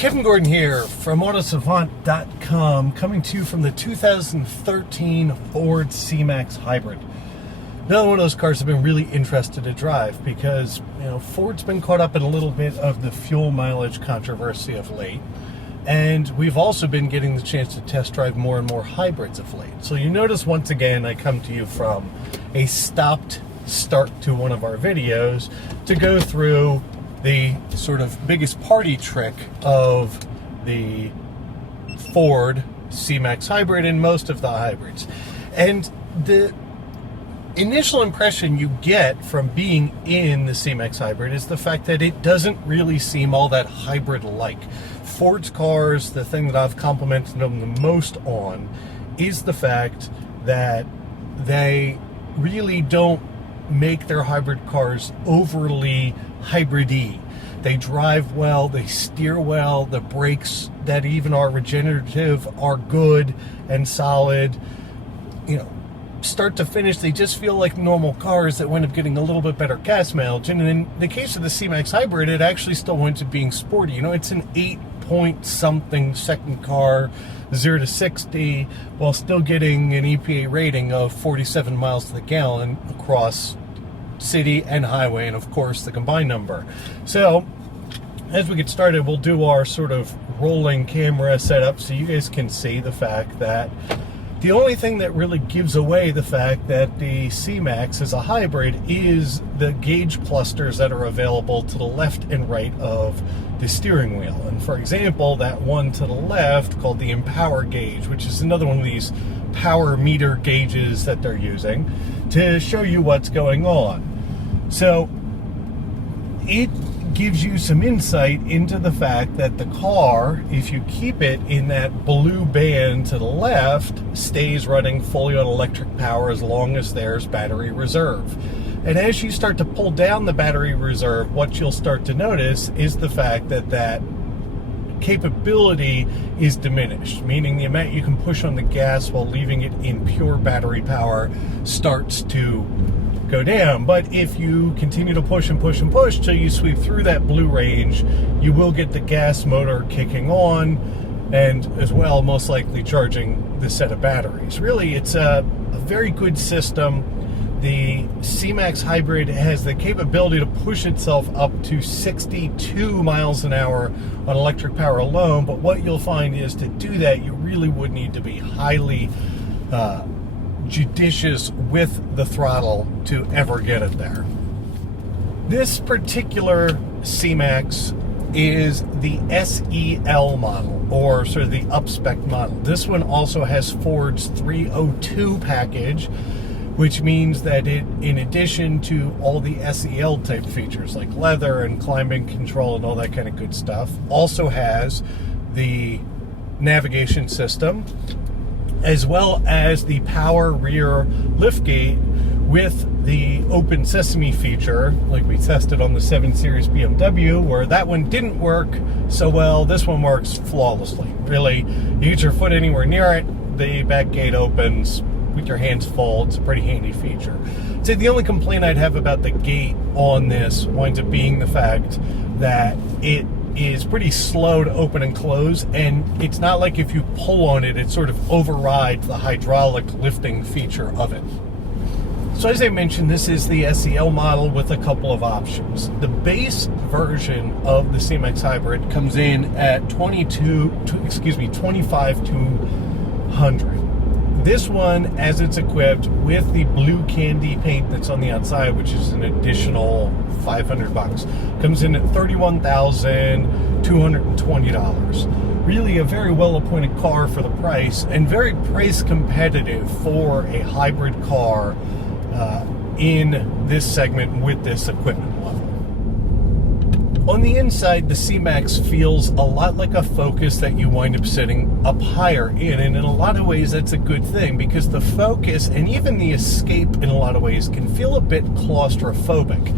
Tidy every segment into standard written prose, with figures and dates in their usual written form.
Kevin Gordon here from Autosavant.com, coming to you from the 2013 Ford C-Max Hybrid. Another one of those cars I've been really interested to drive because, Ford's been caught up in a little bit of the fuel mileage controversy of late. And we've also been getting the chance to test drive more and more hybrids of late. So you notice once again, I come to you from a stopped start to one of our videos to go through the sort of biggest party trick of the Ford C-Max Hybrid and most of the hybrids. And the initial impression you get from being in the C-Max Hybrid is the fact that it doesn't really seem all that hybrid-like. Ford's cars, the thing that I've complimented them the most on is the fact that they really don't make their hybrid cars overly hybrid-y. They drive well, they steer well, the brakes that even are regenerative are good and solid. Start to finish, they just feel like normal cars that wind up getting a little bit better gas mileage. And in the case of the C-Max Hybrid, it actually still winds up being sporty. It's an 8-point-something second car, 0 to 60, while still getting an EPA rating of 47 miles to the gallon across city and highway, and of course the combined number. So as we get started, we'll do our sort of rolling camera setup so you guys can see the fact that the only thing that really gives away the fact that the C-Max is a hybrid is the gauge clusters that are available to the left and right of the steering wheel. And for example, that one to the left called the Empower gauge, which is another one of these power meter gauges that they're using to show you what's going on. So it gives you some insight into the fact that the car, if you keep it in that blue band to the left, stays running fully on electric power as long as there's battery reserve. And as you start to pull down the battery reserve, what you'll start to notice is the fact that that capability is diminished, meaning the amount you can push on the gas while leaving it in pure battery power starts to go down. But if you continue to push and push and push till you sweep through that blue range, you will get the gas motor kicking on and as well most likely charging the set of batteries. Really, it's a very good system. The C-Max Hybrid has the capability to push itself up to 62 miles an hour on electric power alone, but what you'll find is to do that, you really would need to be highly judicious with the throttle to ever get it there. This particular C-Max is the SEL model, or sort of the up-spec model. This one also has Ford's 302 package, which means that it, in addition to all the SEL type features like leather and climate control and all that kind of good stuff, also has the navigation system, as well as the power rear liftgate with the open sesame feature, like we tested on the 7 Series BMW, where that one didn't work so well. This one works flawlessly. Really, you get your foot anywhere near it, the back gate opens with your hands full. It's a pretty handy feature. So the only complaint I'd have about the gate on this winds up being the fact that it is pretty slow to open and close, and it's not like if you pull on it, it sort of overrides the hydraulic lifting feature of it. So as I mentioned, this is the SEL model with a couple of options. The base version of the C-Max Hybrid comes in at 25,200. This one, as it's equipped with the blue candy paint that's on the outside, which is an additional $500, comes in at $31,220. Really a very well-appointed car for the price, and very price competitive for a hybrid car in this segment with this equipment level. On the inside, the C-Max feels a lot like a Focus that you wind up sitting up higher in, and in a lot of ways that's a good thing, because the Focus and even the Escape in a lot of ways can feel a bit claustrophobic.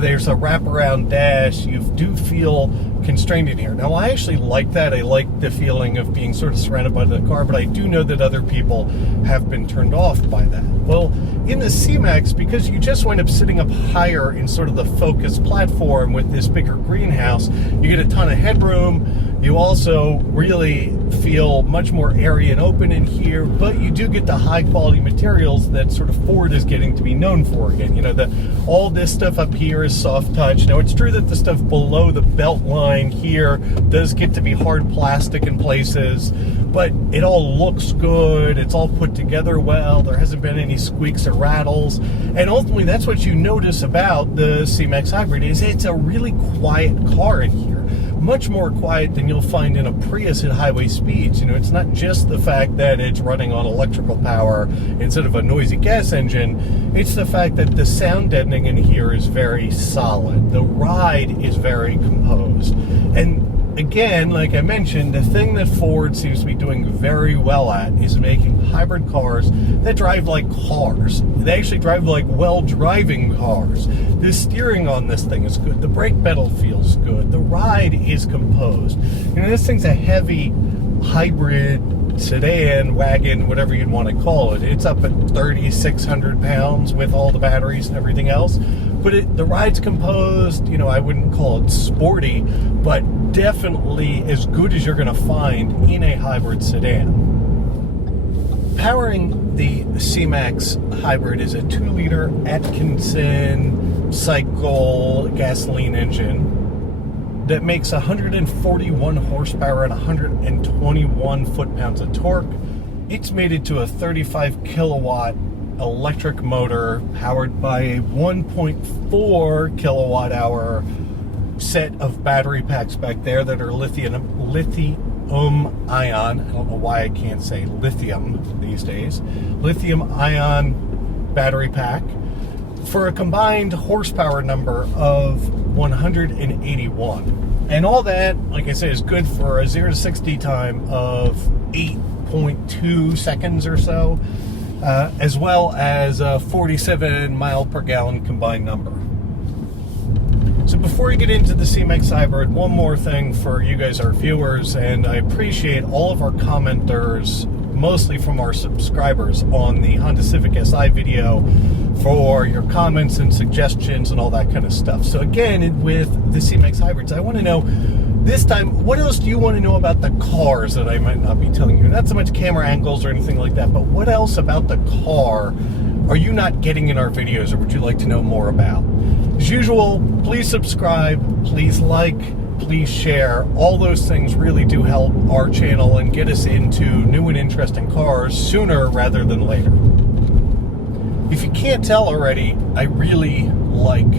There's a wraparound dash, you do feel constrained in here. Now, I actually like that. I like the feeling of being sort of surrounded by the car, but I do know that other people have been turned off by that. Well, in the C-Max, because you just wind up sitting up higher in sort of the Focus platform with this bigger greenhouse, you get a ton of headroom. You also really feel much more airy and open in here, but you do get the high quality materials that sort of Ford is getting to be known for again. You know, all this stuff up here is soft touch. Now, it's true that the stuff below the belt line here does get to be hard plastic in places, but it all looks good. It's all put together well. There hasn't been any squeaks or rattles. And ultimately, that's what you notice about the C-Max Hybrid is it's a really quiet car in here. Much more quiet than you'll find in a Prius at highway speeds. You know, it's not just the fact that it's running on electrical power instead of a noisy gas engine. It's the fact that the sound deadening in here is very solid. The ride is very composed. And again, like I mentioned, the thing that Ford seems to be doing very well at is making hybrid cars that drive like cars. They actually drive like well-driving cars. The steering on this thing is good. The brake pedal feels good. The ride is composed. You know, this thing's a heavy hybrid sedan, wagon, whatever you'd want to call it. It's up at 3,600 pounds with all the batteries and everything else. But the ride's composed. You know, I wouldn't call it sporty, but definitely as good as you're going to find in a hybrid sedan. Powering the C-Max Hybrid is a 2-liter Atkinson cycle gasoline engine that makes 141 horsepower and 121 foot-pounds of torque. It's mated to a 35 kilowatt electric motor powered by a 1.4 kilowatt hour set of battery packs back there that are lithium ion. I don't know why I can't say lithium these days. Lithium ion battery pack for a combined horsepower number of 181. And all that, like I say, is good for a 0 to 60 time of 8.2 seconds or so, as well as a 47 mile per gallon combined number. So before we get into the C-Max Hybrid, one more thing for you guys, our viewers, and I appreciate all of our commenters, mostly from our subscribers on the Honda Civic Si video, for your comments and suggestions and all that kind of stuff. So again, with the C-Max Hybrids, I want to know this time, what else do you want to know about the cars that I might not be telling you? Not so much camera angles or anything like that, but what else about the car are you not getting in our videos or would you like to know more about? As usual, please subscribe, please like, please share. All those things really do help our channel and get us into new and interesting cars sooner rather than later. If you can't tell already, I really like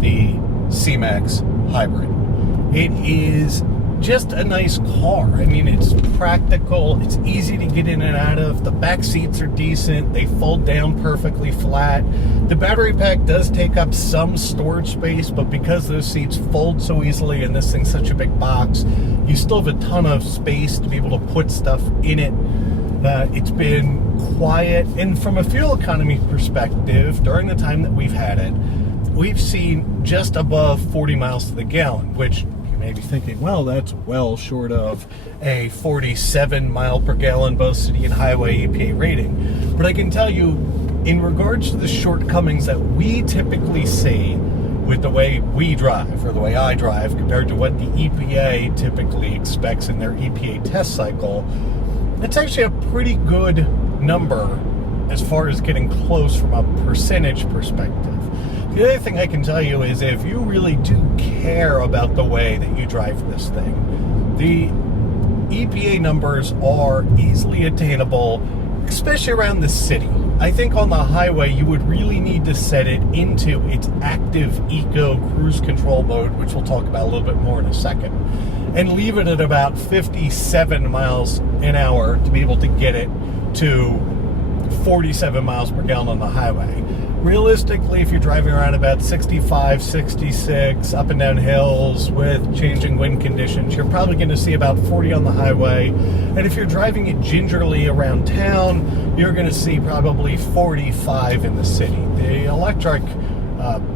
the C-Max Hybrid. It is just a nice car. I mean, it's practical, it's easy to get in and out of, the back seats are decent, they fold down perfectly flat. The battery pack does take up some storage space, but because those seats fold so easily and this thing's such a big box, you still have a ton of space to be able to put stuff in it. It's been quiet, and from a fuel economy perspective, during the time that we've had it, we've seen just above 40 miles to the gallon, which may be thinking, well, that's well short of a 47 mile per gallon both city and highway EPA rating. But I can tell you, in regards to the shortcomings that we typically see with the way we drive, or the way I drive, compared to what the EPA typically expects in their EPA test cycle, it's actually a pretty good number as far as getting close from a percentage perspective. The other thing I can tell you is if you really do care about the way that you drive this thing, the EPA numbers are easily attainable, especially around the city. I think on the highway you would really need to set it into its active eco cruise control mode, which we'll talk about a little bit more in a second, and leave it at about 57 miles an hour to be able to get it to 47 miles per gallon on the highway. Realistically, if you're driving around about 65, 66, up and down hills with changing wind conditions, you're probably going to see about 40 on the highway. And if you're driving it gingerly around town, you're going to see probably 45 in the city. The electric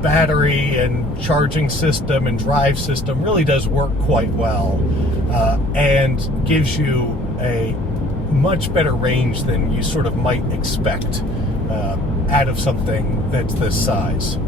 battery and charging system and drive system really does work quite well and gives you a much better range than you sort of might expect out of something that's this size.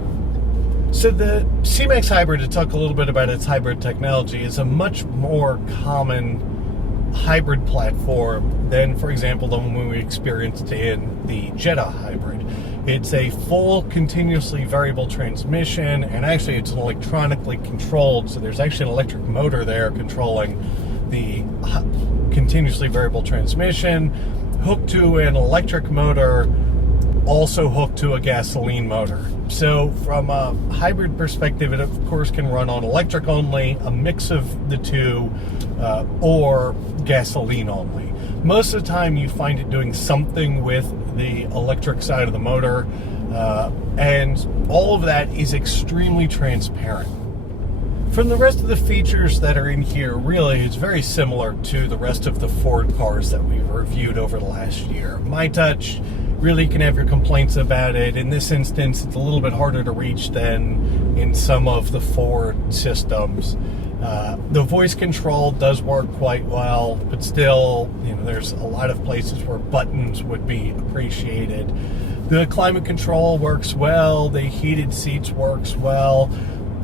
So the C-Max Hybrid, to talk a little bit about its hybrid technology, is a much more common hybrid platform than, for example, the one we experienced in the Jetta Hybrid. It's a full continuously variable transmission, and actually it's electronically controlled, so there's actually an electric motor there controlling the continuously variable transmission, hooked to an electric motor, also hooked to a gasoline motor. So from a hybrid perspective, it of course can run on electric only, a mix of the two, or gasoline only. Most of the time you find it doing something with the electric side of the motor, and all of that is extremely transparent. From the rest of the features that are in here, really, it's very similar to the rest of the Ford cars that we've reviewed over the last year. MyTouch, really, you can have your complaints about it. In this instance, it's a little bit harder to reach than in some of the Ford systems. The voice control does work quite well, but still, there's a lot of places where buttons would be appreciated. The climate control works well. The heated seats works well.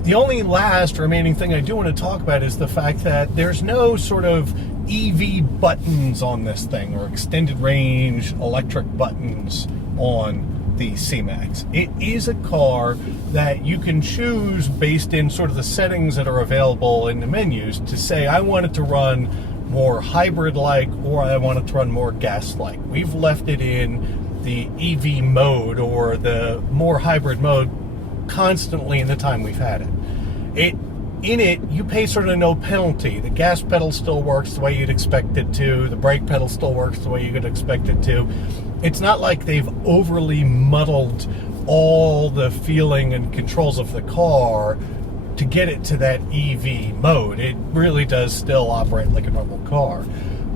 The only last remaining thing I do want to talk about is the fact that there's no sort of EV buttons on this thing, or extended range electric buttons on the C-Max. It is a car that you can choose based in sort of the settings that are available in the menus to say, I want it to run more hybrid-like, or I want it to run more gas-like. We've left it in the EV mode, or the more hybrid mode, constantly in the time we've had it. In it, you pay sort of no penalty. The gas pedal still works the way you'd expect it to. The brake pedal still works the way you could expect it to. It's not like they've overly muddled all the feeling and controls of the car to get it to that EV mode. It really does still operate like a normal car.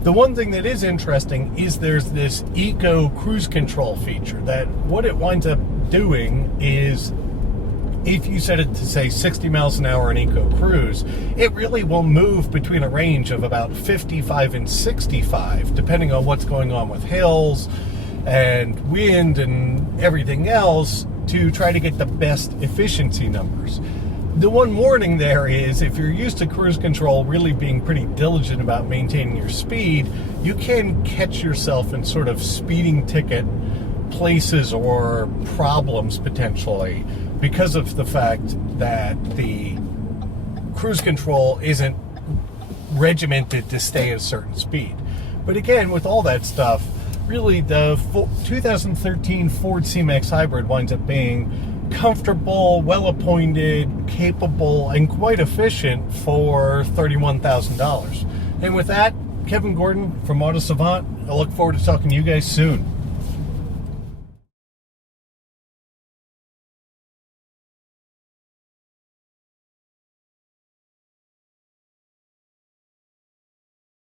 The one thing that is interesting is there's this eco cruise control feature that what it winds up doing is, if you set it to say 60 miles an hour in Eco Cruise, it really will move between a range of about 55 and 65, depending on what's going on with hills and wind and everything else, to try to get the best efficiency numbers. The one warning there is, if you're used to cruise control really being pretty diligent about maintaining your speed, you can catch yourself in sort of speeding ticket places or problems potentially, because of the fact that the cruise control isn't regimented to stay at a certain speed. But again, with all that stuff, really the 2013 Ford C-Max Hybrid winds up being comfortable, well-appointed, capable, and quite efficient for $31,000. And with that, Kevin Gordon from Autosavant, I look forward to talking to you guys soon.